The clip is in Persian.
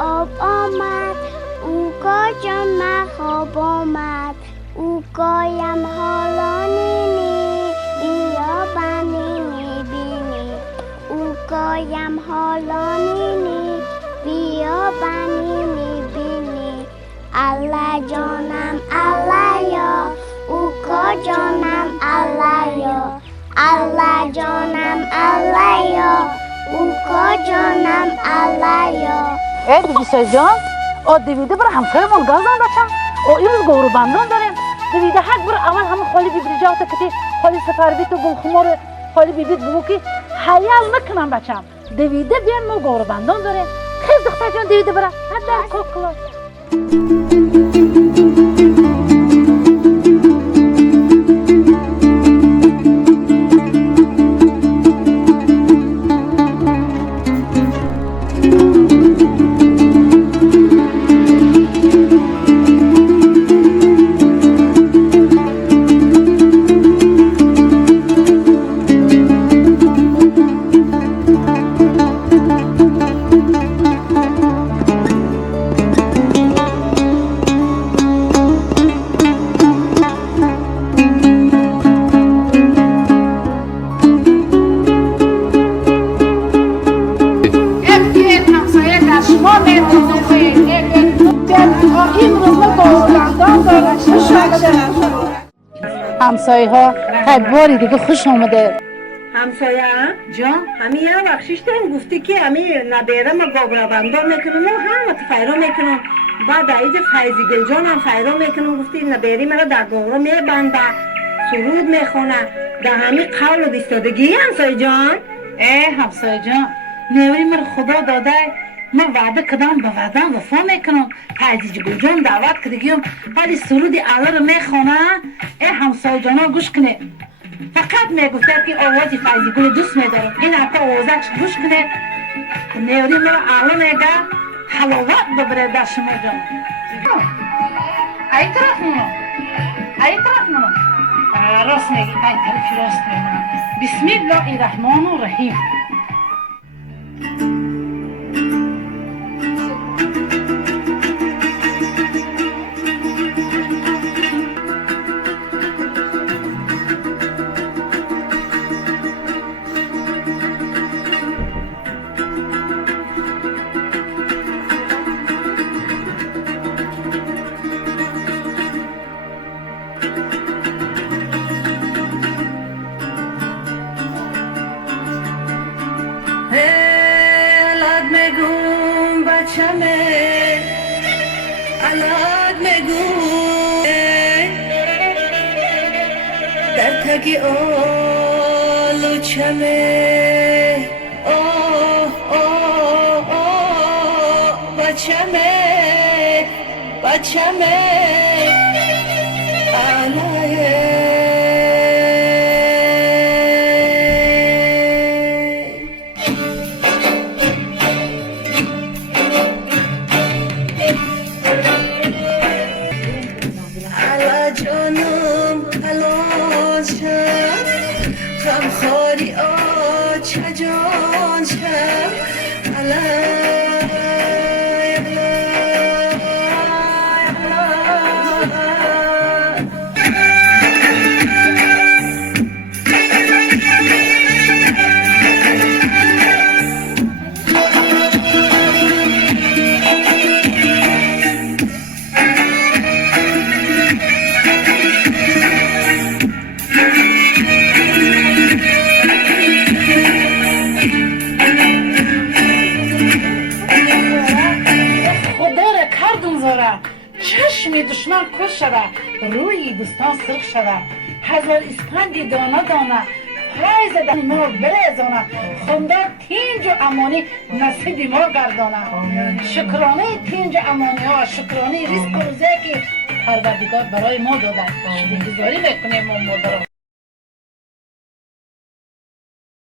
آب آمد او جان من خواب آمد او گایم حالا نینی بیا بنی میبینی او گایم حالا نینی بیا بنی میبینی الله جانم الله یا او جانم الله یا الله جانم الله یا او جانم الله یا ای دیگه جان دیویده برای همسایه من گازم بچم این گورو بندان داریم دیویده حق برای اول همه خالی بیبری جاتا کتی خالی سفر بیتو گم خمار خالی بیبید بگو که حیال نکنم بچم دیویده بیان ما گورو بندان داریم خیلی دختر جان دیویده برای حد کوکلا همسایه ها باری دیگه خوش آمده همسایه جان همین یه بخشیش داریم گفتی که همین نبیره ما گابرا بندان میکنم و همه فیرا میکنم بعد عید فیضی گل جان هم فیرا میکنم گفتی نبیری مرا در گابرا میبنده سرود میخونه در همین قول و بیستادگی همسایه جان همسایه جان نیوری مرا خدا داده ما وعده کدام به وعده وفا میکنم فیضی گل جان دعوت کردگیم ولی سرود اول رو میخونه همسایه جانا گوش کنه فقط میگفته که آوازی فیضی گل دوست میدارم این حرفا آوازش گوش کنه نیوری مرا اعلا میگه حلاوت ببره در شما جان ای طرف منو راست میگی ای طرفی راست میگم بسم الله الرحمن الرحیم تگی آلو چمه بچمه خاری آچه جان شم چشم دشمن کش شده روی دوستان سرخ شده هزار اسپندی دانه دانه پای زدن ما برزانه خونده تینج و امانی نصیب ما گردانه شکرانه تینج و امانی ها شکرانه ریسک و روزه که پروردگار برای ما داده شکرگزاری میکنیم ما مادر